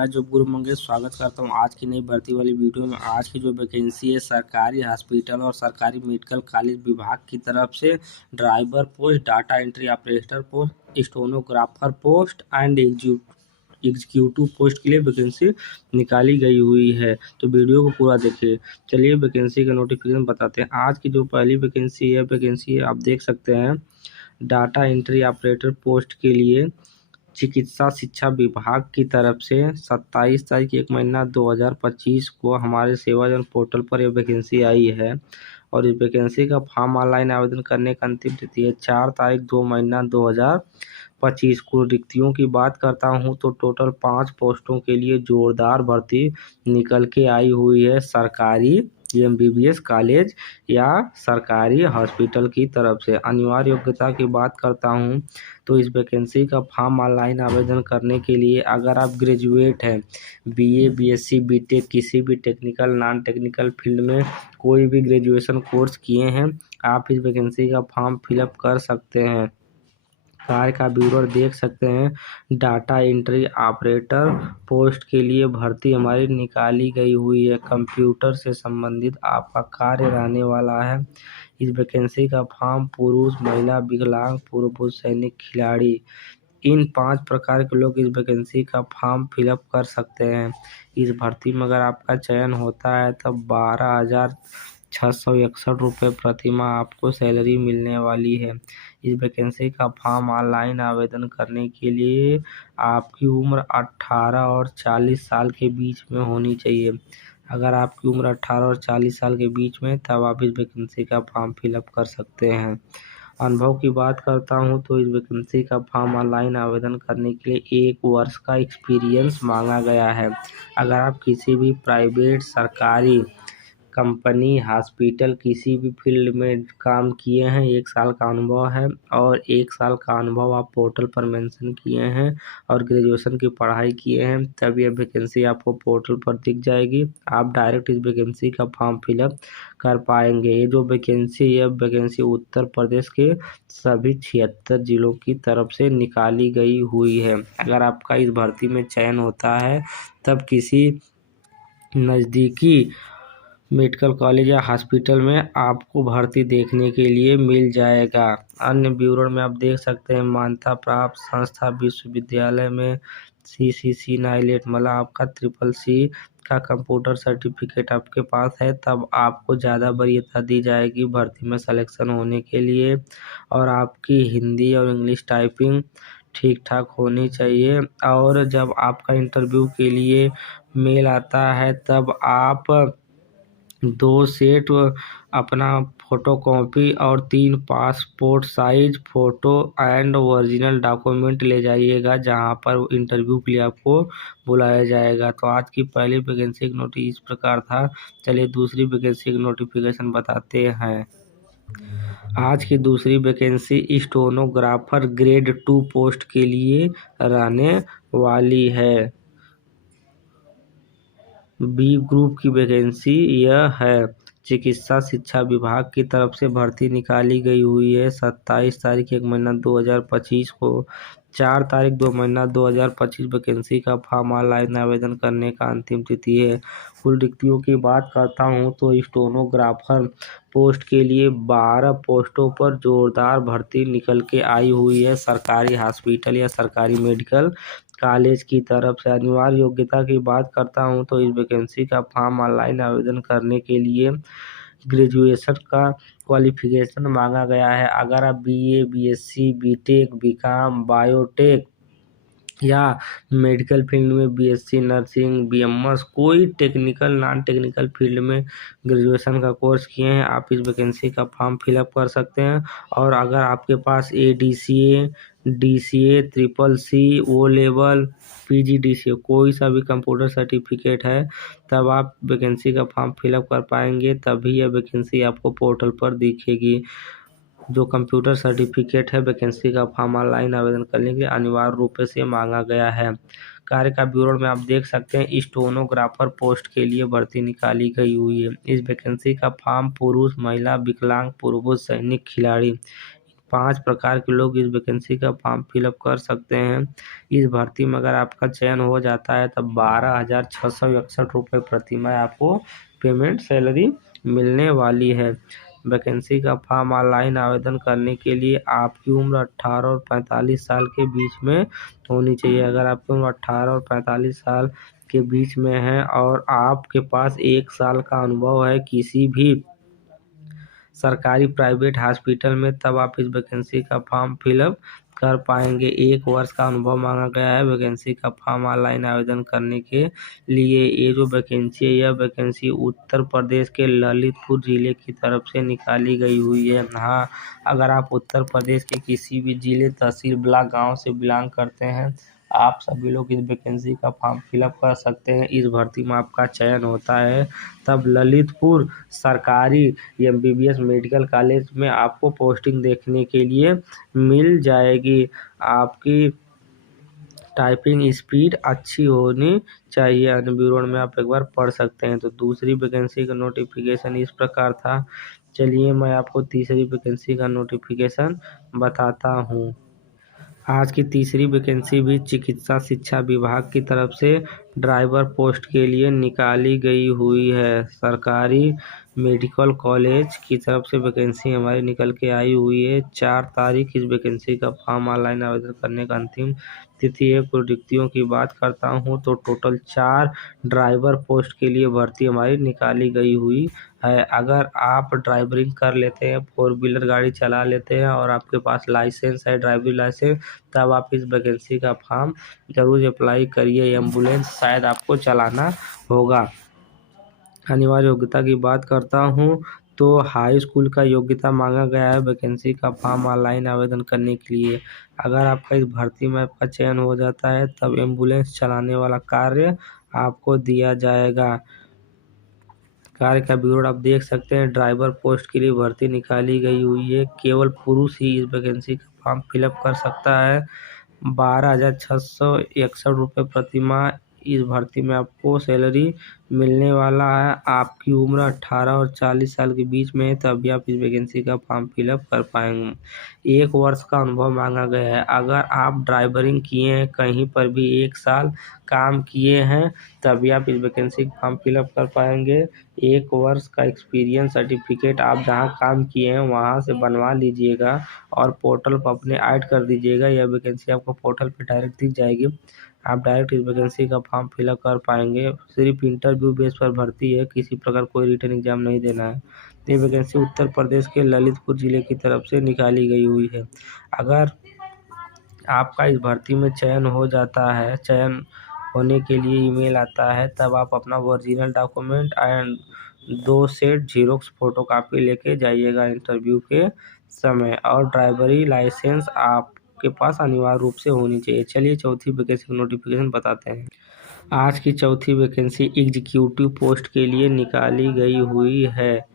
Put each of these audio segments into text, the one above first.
मैं जो गुरु मंगेश स्वागत करता हूं आज की नई भर्ती वाली वीडियो में। आज की जो वैकेंसी है सरकारी हॉस्पिटल और सरकारी मेडिकल कॉलेज विभाग की तरफ से driver post, data entry operator post, stenographer post and executive post के लिए वैकेंसी निकाली गई हुई है। तो वीडियो को पूरा देखिए। चलिए वैकेंसी का नोटिफिकेशन बताते हैं। आज की जो पहली वैकेंसी है आप देख सकते हैं। डाटा एंट्री ऑपरेटर पोस्ट के लिए चिकित्सा शिक्षा विभाग की तरफ से 27 तारीख 1 महीना 2025 को हमारे सेवाजन पोर्टल पर यह वैकेंसी आई है। और इस वैकेंसी का फॉर्म ऑनलाइन आवेदन करने का अंतिम तिथि है 4 तारीख 2 महीना 2025 को। रिक्तियों की बात करता हूं तो टोटल 5 पोस्टों के लिए जोरदार भर्ती निकल के आई हुई है सरकारी MBBS कॉलेज या सरकारी हॉस्पिटल की तरफ से। अनिवार्य योग्यता की बात करता हूं तो इस वैकेंसी का फॉर्म ऑनलाइन आवेदन करने के लिए अगर आप ग्रेजुएट हैं, BA BSc BTech किसी भी टेक्निकल नॉन टेक्निकल फील्ड में कोई भी ग्रेजुएशन कोर्स किए हैं, आप इस वैकेंसी का फॉर्म फिलअप कर सकते हैं। कार्य का ब्यूरो देख सकते हैं। डाटा एंट्री ऑपरेटर पोस्ट के लिए भर्ती हमारी निकाली गई हुई है। कंप्यूटर से संबंधित आपका कार्य रहने वाला है। इस वैकेंसी का फॉर्म पुरुष, महिला, विकलांग, पूर्व सैनिक, खिलाड़ी, इन 5 प्रकार के लोग इस वैकेंसी का फॉर्म फिलअप कर सकते हैं। इस भर्ती में अगर आपका चयन होता है तब 12,661 रुपये प्रति माह आपको सैलरी मिलने वाली है। इस वैकेंसी का फॉर्म ऑनलाइन आवेदन करने के लिए आपकी उम्र 18 और 40 साल के बीच में होनी चाहिए। अगर आपकी उम्र 18 और 40 साल के बीच में तब आप इस वैकेंसी का फॉर्म फिलअप कर सकते हैं। अनुभव की बात करता हूं तो इस वैकेंसी का फॉर्म ऑनलाइन आवेदन करने के लिए 1 वर्ष का एक्सपीरियंस मांगा गया है। अगर आप किसी भी प्राइवेट, सरकारी कंपनी, हॉस्पिटल किसी भी फील्ड में काम किए हैं, 1 साल का अनुभव है और 1 साल का अनुभव आप पोर्टल पर मेंशन किए हैं और ग्रेजुएशन की पढ़ाई किए हैं, तब यह वैकेंसी आपको पोर्टल पर दिख जाएगी। आप डायरेक्ट इस वैकेंसी का फॉर्म फिलअप कर पाएंगे। ये जो वैकेंसी है, वैकेंसी उत्तर प्रदेश के सभी 76 जिलों की तरफ से निकाली गई हुई है। अगर आपका इस भर्ती में चयन होता है तब किसी नज़दीकी मेडिकल कॉलेज या हॉस्पिटल में आपको भर्ती देखने के लिए मिल जाएगा। अन्य विवरण में आप देख सकते हैं। मान्यता प्राप्त संस्था विश्वविद्यालय में CCC नाइलेट मतलब आपका CCC का कंप्यूटर सर्टिफिकेट आपके पास है तब आपको ज़्यादा वरीयता दी जाएगी भर्ती में सिलेक्शन होने के लिए। और आपकी हिंदी और इंग्लिश टाइपिंग ठीक ठाक होनी चाहिए। और जब आपका इंटरव्यू के लिए मेल आता है तब आप 2 सेट अपना फोटोकॉपी और 3 passport size photo and original document ले जाइएगा जहां पर इंटरव्यू के लिए आपको बुलाया जाएगा। तो आज की पहली वैकेंसी का नोटिस इस प्रकार था। चलिए दूसरी वैकेंसी का नोटिफिकेशन बताते हैं। आज की दूसरी वैकेंसी स्टेनोग्राफर ग्रेड 2 पोस्ट के लिए रहने वाली है। B ग्रुप की वैकेंसी यह है। चिकित्सा शिक्षा विभाग की तरफ से भर्ती निकाली गई हुई है 27 तारीख 1 महीना 2025 को। 4 तारीख 2 महीना 2025 वैकेंसी का फॉर्म ऑनलाइन आवेदन करने का अंतिम तिथि है। कुल रिक्तियों की बात करता हूं तो स्टेनोग्राफर पोस्ट के लिए 12 पोस्टों पर जोरदार भर्ती निकल के आई हुई है सरकारी हॉस्पिटल या सरकारी मेडिकल कॉलेज की तरफ से। अनिवार्य योग्यता की बात करता हूं तो इस वैकेंसी का फॉर्म ऑनलाइन आवेदन करने के लिए ग्रेजुएशन का क्वालिफिकेशन मांगा गया है। अगर आप BA BSc BTech BCom biotech या मेडिकल फील्ड में BSc नर्सिंग BMS कोई टेक्निकल नॉन टेक्निकल फील्ड में ग्रेजुएशन का कोर्स किए हैं, आप इस वैकेंसी का फॉर्म फिलअप कर सकते हैं। और अगर आपके पास ADCA DCA CCC O level PGDCA कोई सा भी कंप्यूटर सर्टिफिकेट है तब आप वैकेंसी का फॉर्म फिलअप कर पाएंगे, तभी यह वैकेंसी आपको पोर्टल पर दिखेगी। जो कंप्यूटर सर्टिफिकेट है वैकेंसी का फॉर्म ऑनलाइन आवेदन करने के लिए अनिवार्य रूप से मांगा गया है। कार्य का विवरण में आप देख सकते हैं। स्टेनोग्राफर पोस्ट के लिए भर्ती निकाली गई हुई है। इस वैकेंसी का फॉर्म पुरुष, महिला, विकलांग, पूर्व सैनिक, खिलाड़ी 5 प्रकार के लोग इस वैकेंसी का फॉर्म फिलअप कर सकते हैं। इस भर्ती में अगर आपका चयन हो जाता है तब 12,661 रुपये प्रतिमाह आपको पेमेंट सैलरी मिलने वाली है। वैकेंसी का फॉर्म ऑनलाइन आवेदन करने के लिए आपकी उम्र 18 और 45 साल के बीच में होनी चाहिए। अगर आपकी उम्र 18 और 45 साल के बीच में है और आपके पास 1 साल का अनुभव है किसी भी सरकारी प्राइवेट हॉस्पिटल में, तब आप इस वैकेंसी का फॉर्म फिलअप कर पाएंगे। 1 वर्ष का अनुभव मांगा गया है वैकेंसी का फॉर्म ऑनलाइन आवेदन करने के लिए। ये जो वैकेंसी है यह वैकेंसी उत्तर प्रदेश के ललितपुर जिले की तरफ से निकाली गई हुई है। हाँ, अगर आप उत्तर प्रदेश के किसी भी जिले, तहसील, ब्लॉक, गाँव से बिलोंग करते हैं, आप सभी लोग इस वैकेंसी का फॉर्म फिलअप कर सकते हैं। इस भर्ती में आपका चयन होता है तब ललितपुर सरकारी MBBS मेडिकल कॉलेज में आपको पोस्टिंग देखने के लिए मिल जाएगी। आपकी टाइपिंग स्पीड अच्छी होनी चाहिए। अन्य विवरण में आप एक बार पढ़ सकते हैं। तो दूसरी वैकेंसी का नोटिफिकेशन इस प्रकार था। चलिए मैं आपको तीसरी वैकेंसी का नोटिफिकेशन बताता हूँ। आज की तीसरी वैकेंसी भी चिकित्सा शिक्षा विभाग की तरफ से ड्राइवर पोस्ट के लिए निकाली गई हुई है। सरकारी मेडिकल कॉलेज की तरफ से वैकेंसी हमारी निकल के आई हुई है। 4 तारीख इस वैकेंसी का फॉर्म ऑनलाइन आवेदन करने का अंतिम तिथि है। कुल रिक्तियों की बात करता हूँ तो टोटल 4 ड्राइवर पोस्ट के लिए भर्ती हमारी निकाली गई हुई है। अगर आप ड्राइवरिंग कर लेते हैं, 4 व्हीलर गाड़ी चला लेते हैं और आपके पास लाइसेंस है, ड्राइविंग लाइसेंस, तब आप इस वैकेंसी का फॉर्म जरूर अप्लाई करिए। एम्बुलेंस शायद आपको चलाना होगा। अनिवार्य योग्यता की बात करता हूँ तो हाई स्कूल का योग्यता मांगा गया है वैकेंसी का फॉर्म ऑनलाइन आवेदन करने के लिए। अगर आपका इस भर्ती में आपका चयन हो जाता है तब एम्बुलेंस चलाने वाला कार्य आपको दिया जाएगा। कार्य का विवरण आप देख सकते हैं। ड्राइवर पोस्ट के लिए भर्ती निकाली गई हुई है। केवल पुरुष ही इस वैकेंसी का फॉर्म फिलअप कर सकता है। 12,661 रुपये प्रतिमाह इस भर्ती में आपको सैलरी मिलने वाला है। आपकी उम्र 18 और 40 साल के बीच में है तभी आप इस वैकेंसी का फॉर्म फिलअप कर पाएंगे। 1 वर्ष का अनुभव मांगा गया है। अगर आप ड्राइवरिंग किए हैं, कहीं पर भी 1 साल काम किए हैं, तभी आप इस वैकेंसी का फॉर्म फिलअप कर पाएंगे। 1 वर्ष का एक्सपीरियंस सर्टिफिकेट आप जहां काम किए हैं वहां से बनवा लीजिएगा और पोर्टल पर अपने ऐड कर दीजिएगा। यह वैकेंसी आपको पोर्टल पे डायरेक्ट दिख जाएगी। आप डायरेक्ट इस वैकेंसी का फॉर्म फिलअप कर पाएंगे। सिर्फ इंटरव्यू बेस पर भर्ती है, किसी प्रकार कोई रिटन एग्जाम नहीं देना है। ये वैकेंसी उत्तर प्रदेश के ललितपुर जिले की तरफ से निकाली गई हुई है। अगर आपका इस भर्ती में चयन हो जाता है, चयन होने के लिए ईमेल आता है, तब आप अपना original document and 2 set xerox photocopy लेके जाइएगा इंटरव्यू के समय, और ड्राइवरी लाइसेंस आपके पास अनिवार्य रूप से होनी चाहिए। चलिए चौथी वैकेंसी का नोटिफिकेशन बताते हैं। आज की चौथी वैकेंसी एग्जीक्यूटिव पोस्ट के लिए निकाली गई हुई है।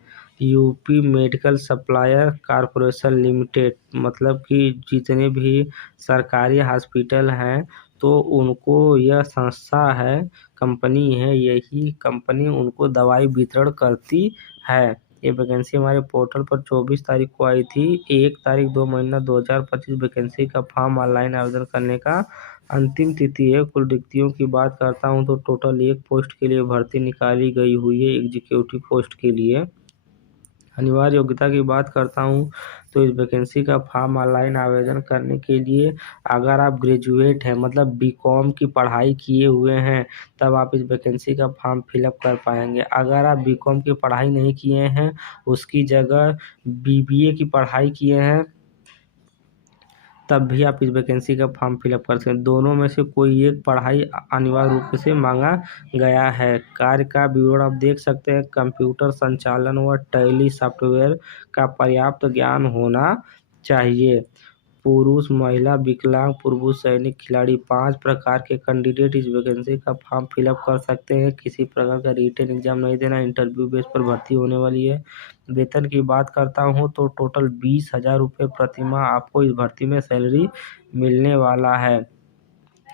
UP medical supplier corporation limited, मतलब कि जितने भी सरकारी हॉस्पिटल हैं तो उनको यह संस्था है, कंपनी है, यही कंपनी उनको दवाई वितरण करती है। ये वैकेंसी हमारे पोर्टल पर 24 तारीख को आई थी। 1 तारीख 2 महीना 2025 वैकेंसी का फॉर्म ऑनलाइन आवेदन करने का अंतिम तिथि है। कुल रिक्तियों की बात करता हूँ तो टोटल 1 पोस्ट के लिए भर्ती निकाली गई हुई है एग्जीक्यूटिव पोस्ट के लिए। अनिवार्य योग्यता की बात करता हूँ तो इस वैकेंसी का फॉर्म ऑनलाइन आवेदन करने के लिए अगर आप ग्रेजुएट हैं, मतलब बीकॉम की पढ़ाई किए हुए हैं, तब आप इस वैकेंसी का फॉर्म फिलअप कर पाएंगे। अगर आप बीकॉम की पढ़ाई नहीं किए हैं, उसकी जगह BBA की पढ़ाई किए हैं, तब भी आप इस वैकेंसी का फॉर्म फिलअप कर सकते हैं। दोनों में से कोई एक पढ़ाई अनिवार्य रूप से मांगा गया है। कार्य का विवरण आप देख सकते हैं। कंप्यूटर संचालन व टैली सॉफ्टवेयर का पर्याप्त ज्ञान होना चाहिए। पुरुष, महिला, विकलांग, पूर्व सैनिक, खिलाड़ी, 5 प्रकार के कैंडिडेट इस वैकेंसी का फॉर्म फिलअप कर सकते हैं। किसी प्रकार का रिटन एग्जाम नहीं देना, इंटरव्यू बेस पर भर्ती होने वाली है। वेतन की बात करता हूँ तो टोटल 20,000 रुपये प्रतिमाह आपको इस भर्ती में सैलरी मिलने वाला है।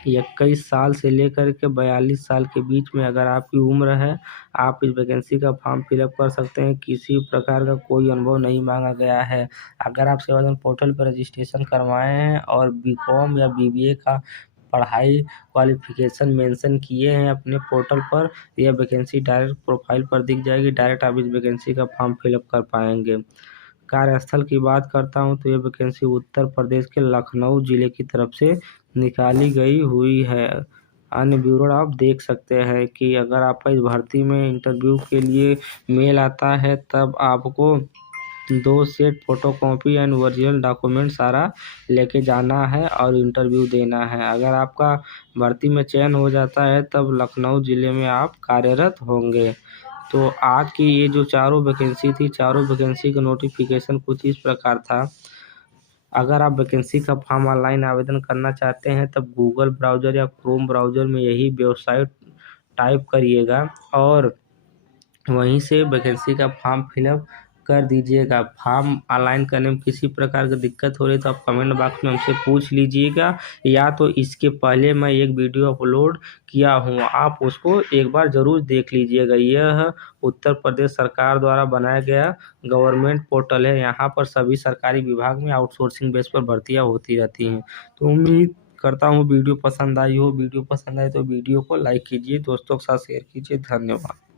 21 साल से लेकर के 42 साल के बीच में अगर आपकी उम्र है, आप इस वैकेंसी का फॉर्म फिलअप कर सकते हैं। किसी प्रकार का कोई अनुभव नहीं मांगा गया है। अगर आप सेवा सदन पोर्टल पर रजिस्ट्रेशन करवाए हैं और बीकॉम या बीबीए का पढ़ाई क्वालिफिकेशन मेंशन किए हैं अपने पोर्टल पर, यह वैकेंसी डायरेक्ट प्रोफाइल पर दिख जाएगी। डायरेक्ट आप इस वैकेंसी का फॉर्म फिलअप कर पाएंगे। कार्यस्थल की बात करता हूं तो ये वैकेंसी उत्तर प्रदेश के लखनऊ जिले की तरफ से निकाली गई हुई है। अन्य ब्यूरो आप देख सकते हैं कि अगर आपका इस भर्ती में इंटरव्यू के लिए मेल आता है, तब आपको 2 set photocopy and original document सारा लेके जाना है और इंटरव्यू देना है। अगर आपका भर्ती में चयन हो जाता है, तब लखनऊ ज़िले में आप कार्यरत होंगे। तो आज की ये जो चारों वैकेंसी थी, चारों वैकेंसी का नोटिफिकेशन कुछ इस प्रकार था। अगर आप वैकेंसी का फॉर्म ऑनलाइन आवेदन करना चाहते हैं, तब गूगल ब्राउज़र या क्रोम ब्राउज़र में यही वेबसाइट टाइप करिएगा और वहीं से वैकेंसी का फॉर्म फिलअप कर दीजिएगा। फॉर्म ऑनलाइन करने में किसी प्रकार की दिक्कत हो रही तो आप कमेंट बॉक्स में हमसे पूछ लीजिएगा, या तो इसके पहले मैं एक वीडियो अपलोड किया हूँ, आप उसको एक बार ज़रूर देख लीजिएगा। यह उत्तर प्रदेश सरकार द्वारा बनाया गया गवर्नमेंट पोर्टल है। यहाँ पर सभी सरकारी विभाग में आउटसोर्सिंग बेस पर भर्तियाँ होती रहती हैं। तो उम्मीद करता हूँ वीडियो पसंद आई हो। वीडियो पसंद आए तो वीडियो को लाइक कीजिए, दोस्तों के साथ शेयर कीजिए। धन्यवाद।